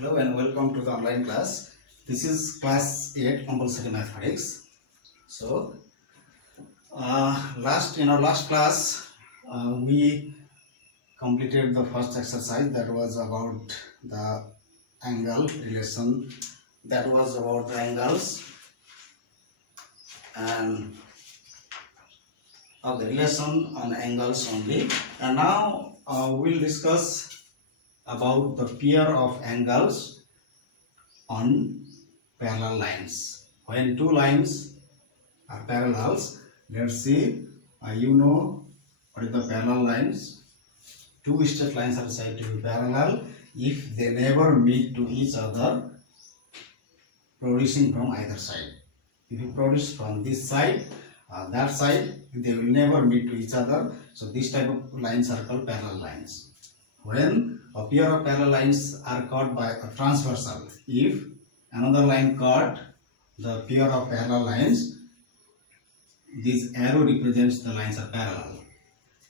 Hello and welcome to the online class. This is class 8 compulsory mathematics. So, in our last class, we completed the first exercise that was about the angle relation. That was about the angles and the relation on angles only. And now we'll discuss about the pair of angles on parallel lines. When two lines are parallels, let's see, you know what is the parallel lines. Two straight lines are said to be parallel if they never meet to each other, producing from either side. If you produce from this side or that side, they will never meet to each other. So this type of lines are called parallel lines. When a pair of parallel lines are caught by a transversal, if another line caught the pair of parallel lines, this arrow represents the lines are parallel.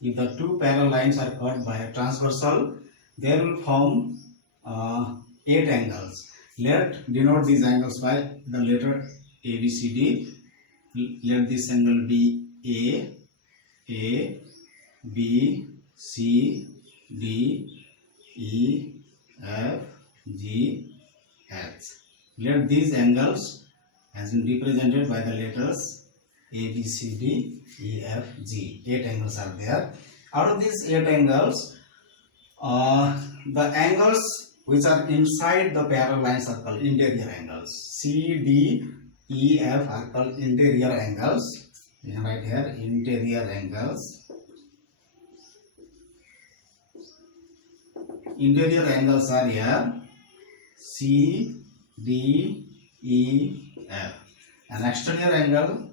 If the two parallel lines are caught by a transversal, they will form 8 angles. Let denote these angles by the letter A, B, C, D. Let this angle be A, B, C, D, E, F, G, H. Let these angles has been represented by the letters A, B, C, D, E, F, G. 8 angles are there. Out of these 8 angles, the angles which are inside the parallel lines are called interior angles. C, D, E, F are called interior angles. You can write here interior angles. Interior angles are here C, D, E, F. And exterior angles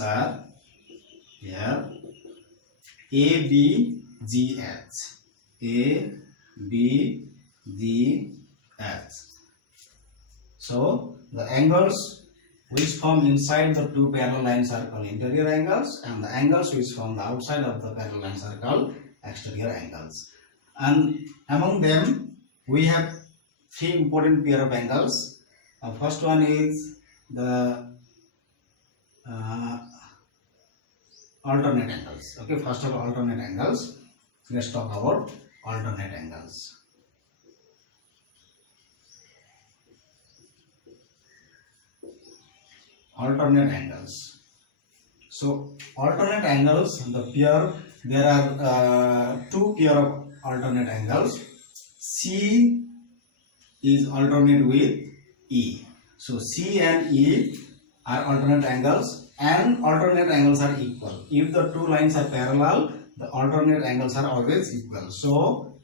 are here A, B, G, H. A, B, G, H. So the angles which form inside the two parallel lines are called interior angles, and the angles which form the outside of the parallel lines are called exterior angles. And among them we have 3 important pair of angles. First one is the alternate angles. Okay, first of all, alternate angles. Let's talk about alternate angles. Alternate angles. So alternate angles, the pair, there are 2 pair of alternate angles. C is alternate with E. So C and E are alternate angles, and alternate angles are equal. If the two lines are parallel, the alternate angles are always equal. So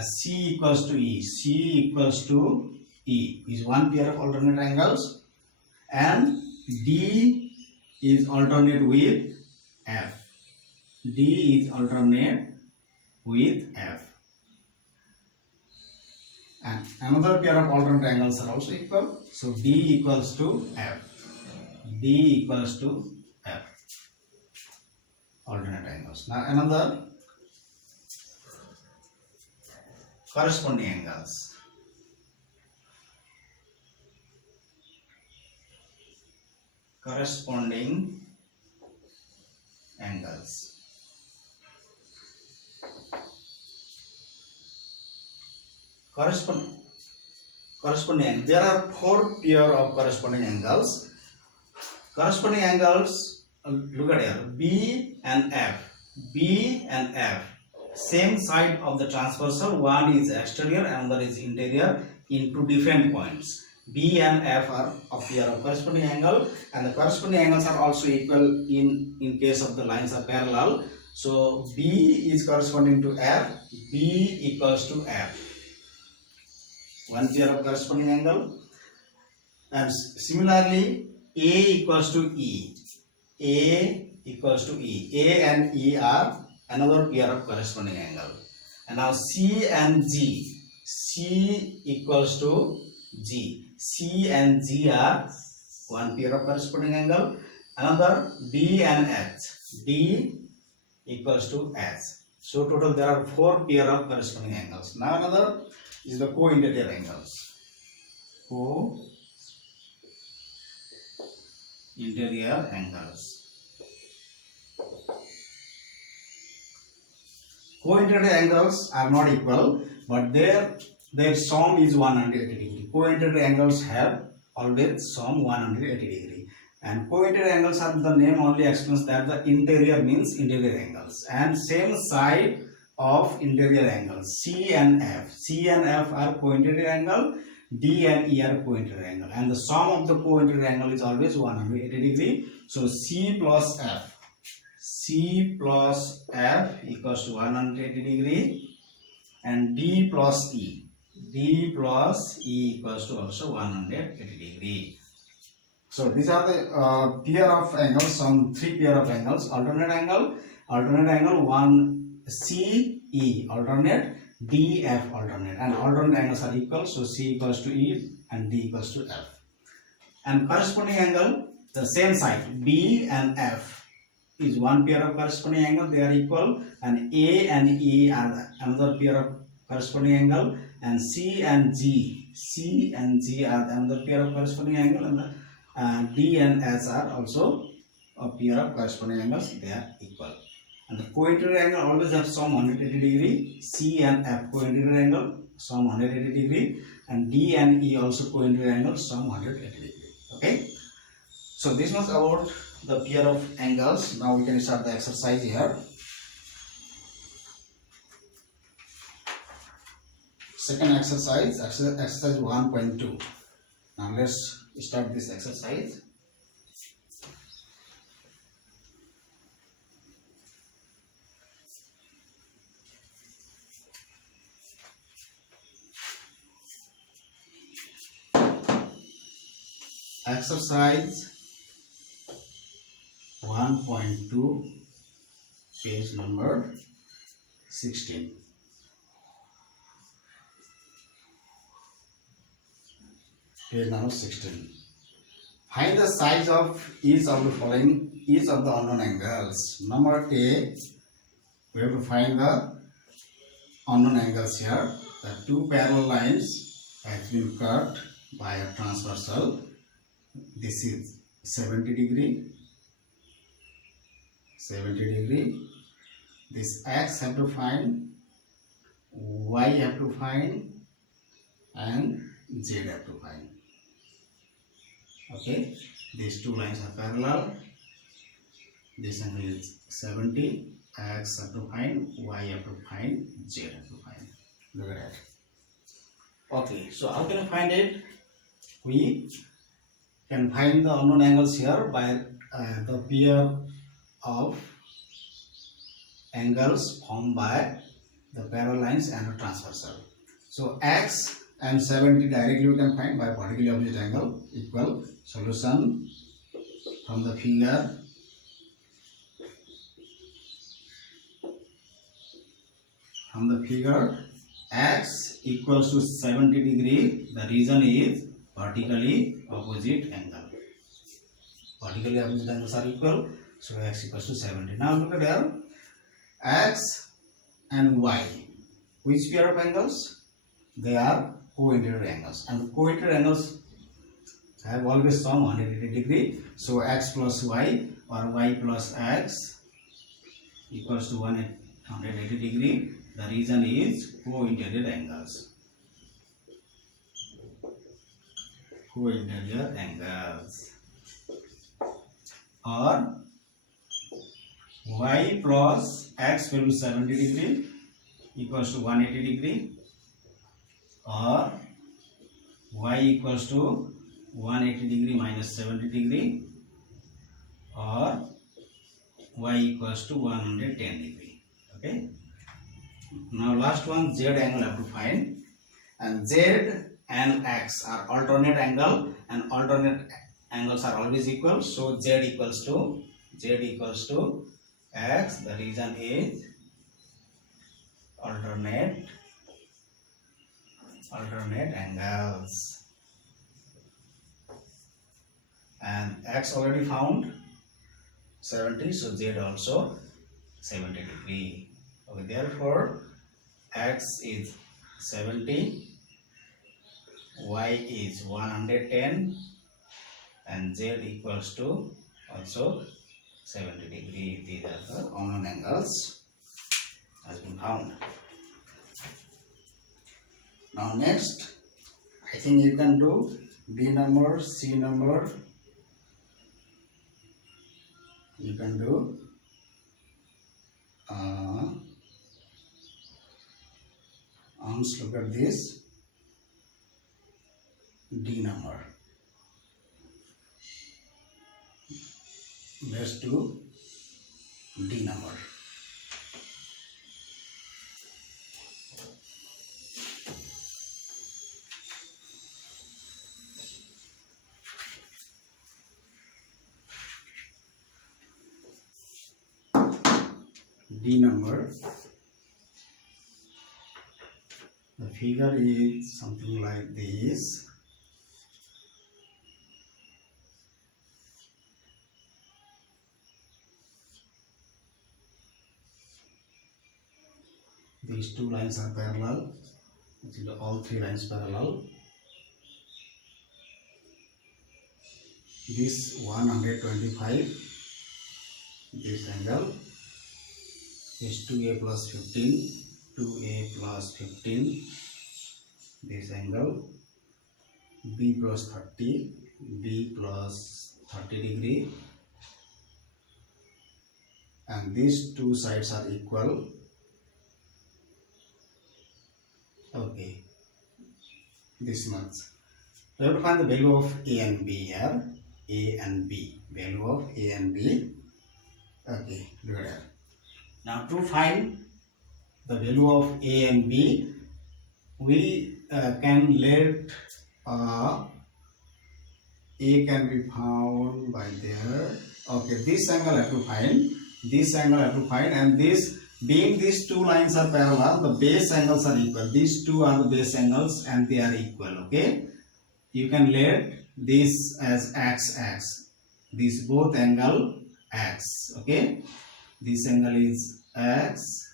C equals to E, C equals to E is one pair of alternate angles, and D is alternate with F. D is alternate with F. And another pair of alternate angles are also equal. So D equals to F. D equals to F. Alternate angles. Now another corresponding angles. Corresponding angles. Corresponding. There are 4 pair of corresponding angles. Corresponding angles, look at here, B and F. B and F, same side of the transversal. One is exterior, another is interior, in 2 different points. B and F are a pair of corresponding angle, and the corresponding angles are also equal in case of the lines are parallel. So B is corresponding to F, B equals to F. One pair of corresponding angle. And similarly, A equals to E. A equals to E. A and E are another pair of corresponding angle. And now C and G. C equals to G. C and G are one pair of corresponding angle. Another D and H. D equals to H. So total there are 4 pair of corresponding angles. Now another is the co-interior angles. Co-interior angles. Co-interior angles are not equal, but their sum is 180 degree. Co-interior angles have always sum 180 degree. And co-interior angles are, the name only explains that the interior means interior angles, and same side of interior angles C and F. C and F are co-interior angle, D and E are co-interior angle, and the sum of the co-interior angle is always 180 degree. So C plus F equals to 180 degree, and D plus E equals to also 180 degree. So these are the pair of angles, some 3 pair of angles: alternate angle 1 CE alternate, DF alternate, and alternate angles are equal, so C equals to E and D equals to F. And corresponding angle, the same side B and F is one pair of corresponding angle, they are equal, and A and E are another pair of corresponding angle, and C and G are another pair of corresponding angle, and the D and S are also a pair of corresponding angles, they are equal. And the co-interior angle always have sum 180 degree. C and F co-interior angle sum 180 degree, and D and E also co-interior angle sum 180 degree. Okay, so this was about the pair of angles. Now we can start the exercise here. Second exercise 1.2. Now let's start this exercise. Exercise 1.2, page number 16. Page number 16. Find the size of each of the following, each of the unknown angles. Number A, we have to find the unknown angles here. The two parallel lines have been cut by a transversal. This is 70 degree. This X have to find, Y have to find, and Z have to find. Okay, these two lines are parallel. This angle is 70. X have to find, Y have to find, Z have to find. Look at that. Okay, so how can I find it? We can find the unknown angles here by the pair of angles formed by the parallel lines and a transversal. So X and 70 directly we can find by vertically opposite angle equal. Solution from the figure. X equals to 70 degree. The reason is vertically opposite angle. Vertically opposite angles are equal, so X equals to 70. Now look at here. X and Y. Which pair of angles? They are co-interior angles. And the co-interior angles have always sum 180 degree. So X plus Y or Y plus X equals to 180 degree. The reason is co-interior angles. Co-interior angles. Or Y plus X will be 70 degree equals to 180 degree, or Y equals to 180 degree minus 70 degree, or Y equals to 110 degree. Okay. Now last one, Z angle I have to find, and Z and X are alternate angle, and alternate angles are always equal. So Z equals to X. The reason is alternate angles, and X already found 70, so Z also 70 degree. Okay, therefore x is 70, y is 110, and z equals to also 70 degree. These are the unknown angles has been found. Now next, I think you can do B number, C number. You can do look at this D number. Let's do D number. D number. The figure is something like this. These two lines are parallel. All three lines parallel. This 125, this angle is 2a plus 15, 2a plus 15, this angle b plus 30, b plus 30 degree, and these two sides are equal. Okay, this much. We have to find the value of a and b here. A and b, value of a and b. Okay, look at that. Now to find the value of a and b, we can let a can be found by there. Okay, this angle I have to find, this angle I have to find, and this, being these two lines are parallel, the base angles are equal. These two are the base angles and they are equal. Okay, you can let this as x, this both angle x. Okay, this angle is x,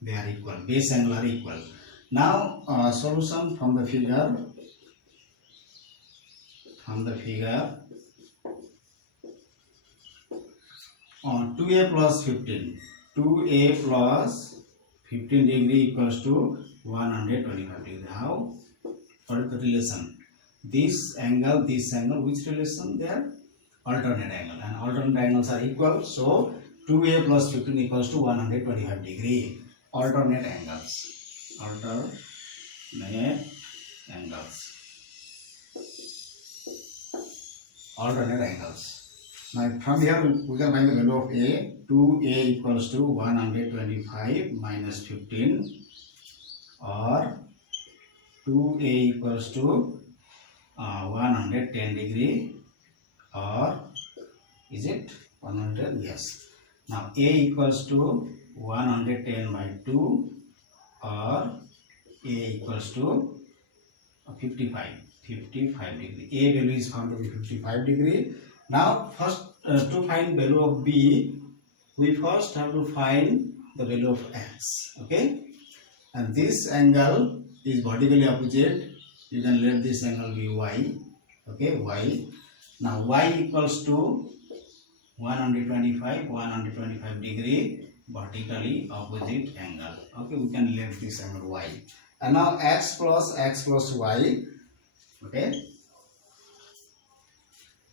they are equal, base angle are equal. Now solution from the figure, 2a plus 15, 2a plus 15 degree equals to 125 degree. How? What is the relation? This angle, which relation? They are alternate angle, and alternate angles are equal. So 2a plus 15 equals to 125 degree. Alternate angles. Now from here we can find the value of a. 2a equals to 125 minus 15, or 2a equals to 110 degree, or is it 100? Yes. Now a equals to 110 by 2, or a equals to 55 degree. A value is found to be 55 degree. Now first to find value of b, we first have to find the value of x. Okay, and this angle is vertically opposite. You can let this angle be y. Okay, y. Now y equals to 125 degree, vertically opposite angle. Okay, we can let this angle y. And now x plus y. Okay,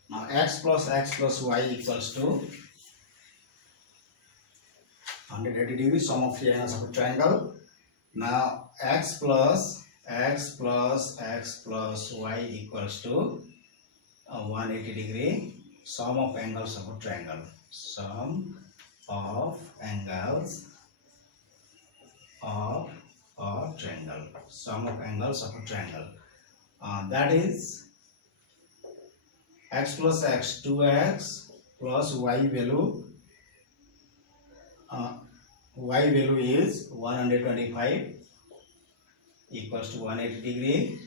now x plus y equals to 180 degree, sum of three angles of a triangle. Now x plus y equals to 180 degree, sum of angles of a triangle. Sum of angles of a triangle. Sum of angles of a triangle. That is x plus x, 2x plus y value. Y value is 125 equals to 180 degree,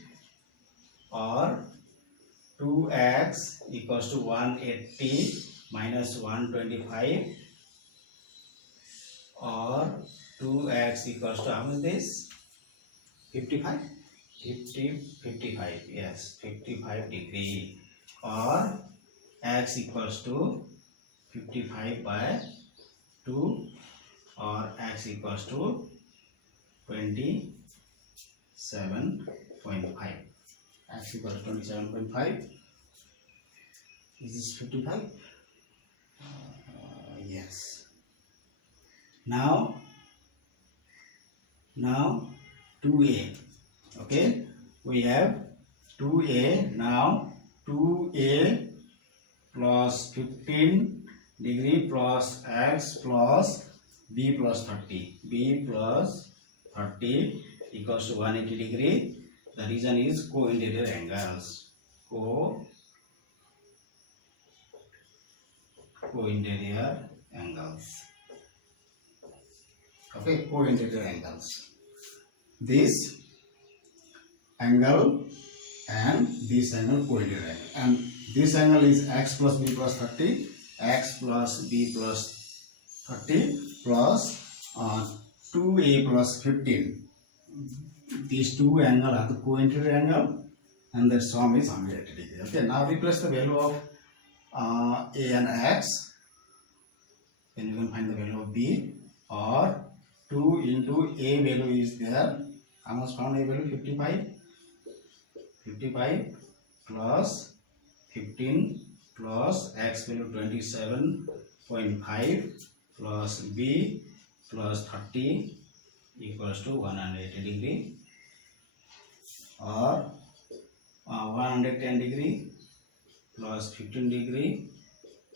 or 2x equals to 180 minus 125 or 2x equals to how much this? 55? 55, yes, 55 degree, or x equals to 55 by 2, or x equals to 27.5. X equals to 27.5. Is this 55? Yes. Now 2a. Okay, we have 2a. Now 2a plus 15 degree plus x plus b plus 30. B plus 30 equals to 180 degree. The reason is co-interior angles. Co-interior angles. Okay, co-interior angles. This angle and this angle co-interior angle, and this angle is x plus b plus 30, x plus b plus 30 plus 2a plus 15. These two angles are the co-interior angle, and the sum is 180 degree. Okay, now replace the value of a and x, then you can find the value of b, or 2 into a value is there. I must found a value 55 plus 15 plus x value 27.5 plus b plus 30 equals to 180 degree, or 110 degree plus 15 degree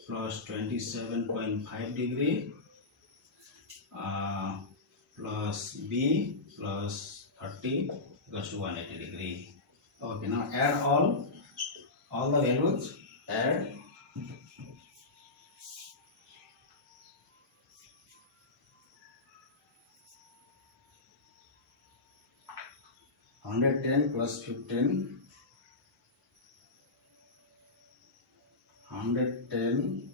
plus 27.5 degree plus b plus 30 equals to 180 degree. Okay, now add all the values. Add 110 plus 15, 110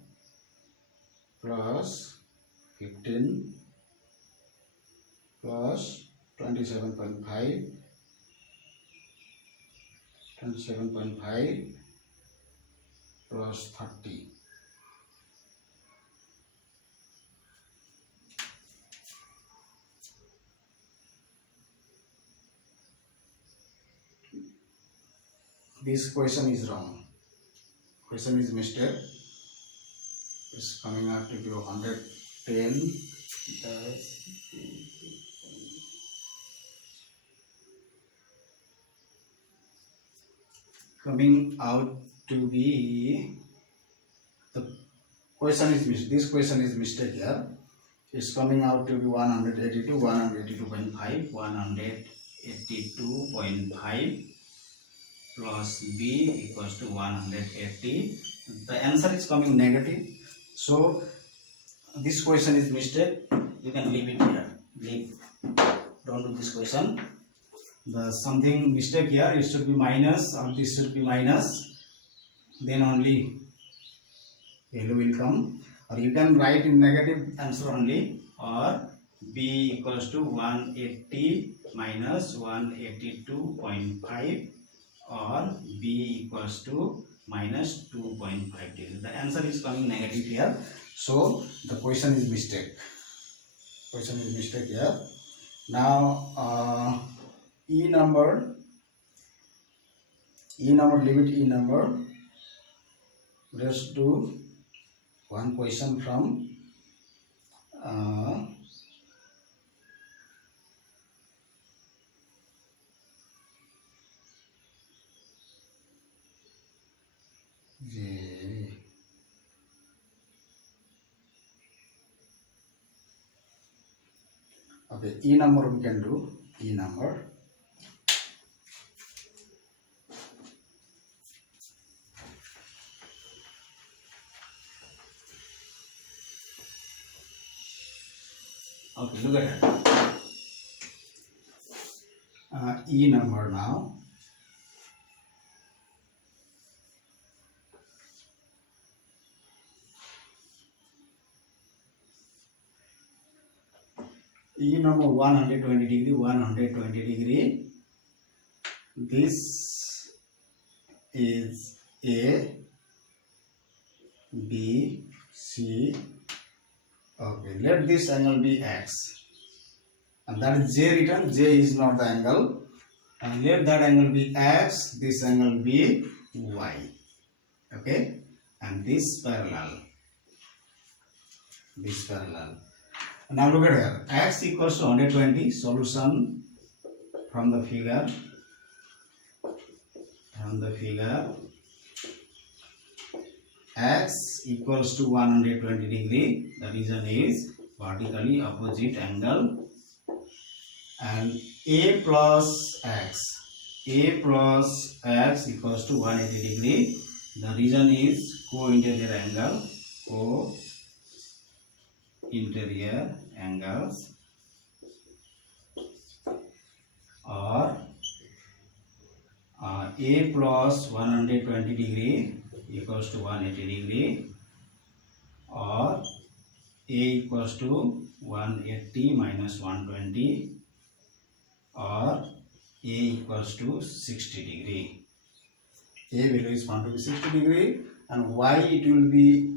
plus 15 plus 27.5 plus 30. This question is wrong. Question is mistake. It's coming out to be 110. Coming out to be, the question is this question is mistake here. It's coming out to be 182, 182.5, 182.5 plus b equals to 180. The answer is coming negative. So this question is mistake. You can leave it here. Don't do this question. The something mistake here. It should be minus, or this should be minus. Then only value will come. Or you can write in negative answer only, or b equals to 180 minus 182.5, or b equals to minus 2.5 degree. The answer is coming negative here. So the question is mistake. Question is mistake here. Now E number, leave it E number. Let's do one question from okay, E number we can do. E number. Okay, look at it. E number now. E number 120 degree, 120 degree. This is A, B, C. Okay, let this angle be X. And that is J written. J is not the angle. And let that angle be X. This angle be Y. Okay. And this parallel. This parallel. Now look at here. X equals to 120. Solution from the figure. X equals to 120 degree. The reason is vertically opposite angle. And A plus X equals to 180 degree. The reason is co-interior angle. Co-interior angles, or A plus 120 degree equals to 180 degree, or A equals to 180 minus 120, or A equals to 60 degree. A value is found to be 60 degree, and Y it will be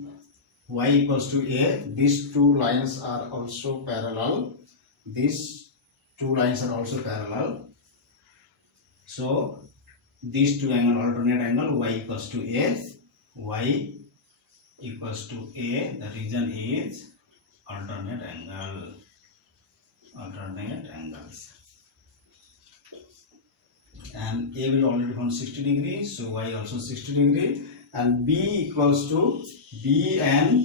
Y equals to A. These two lines are also parallel. These two lines are also parallel. So these two angle, alternate angle, Y equals to A. Y equals to A. The reason is alternate angle. Alternate angles. And A will already found 60 degree, so Y also 60 degree. And B equals to B and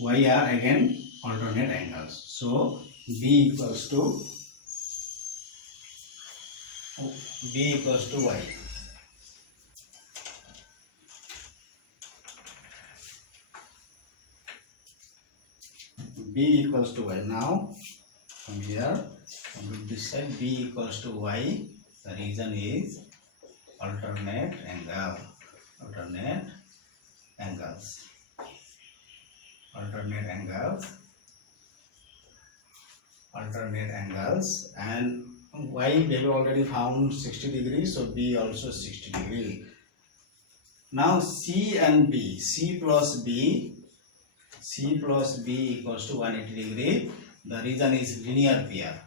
Y are again alternate angles. So B equals to Y. B equals to Y. Now from here, from this side, B equals to Y. The reason is alternate angle. Alternate angles. And Y value already found 60 degrees, so B also 60 degree. Now C and B, C plus B equals to 180 degree. The reason is linear pair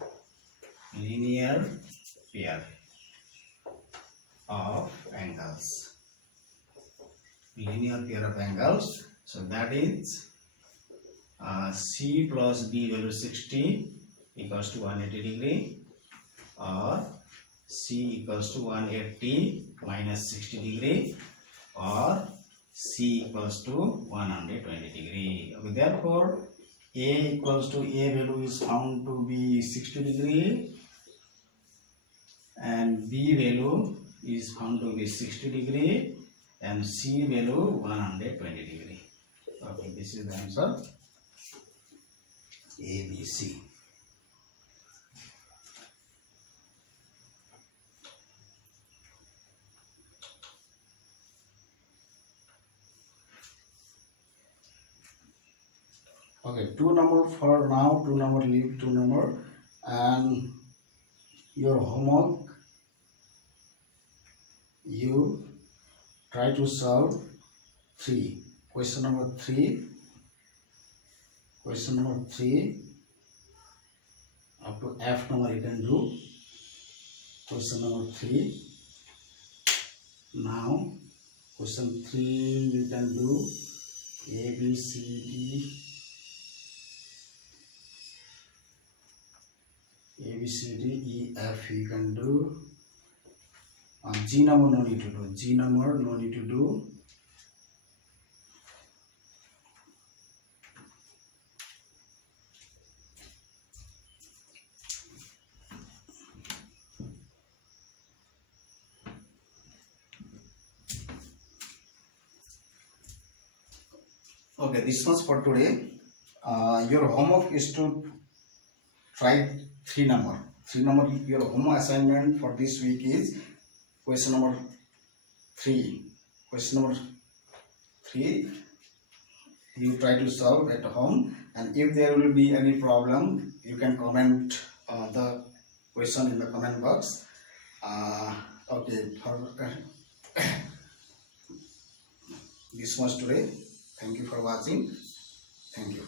of angles. So that is C plus B value 60 equals to 180 degree, or C equals to 180 minus 60 degree, or C equals to 120 degree. Okay, therefore A equals to A value is found to be 60 degree, and B value is found to be 60 degree, and C value 120 degree. Okay, this is the answer. A, B, C. Okay, 2 number for now, 2 number leave 2 number, and your homework, you try to solve 3. Question number 3 up to F number you can do. Question number 3. Now question 3 you can do A, B, C, D, E, F you can do. G number no need to do. Okay, this was for today. Your homework is to try 3 number. Your homework assignment for this week is question number 3. you try to solve at home, and if there will be any problem, you can comment the question in the comment box. Okay, for this much today. Thank you for watching. Thank you.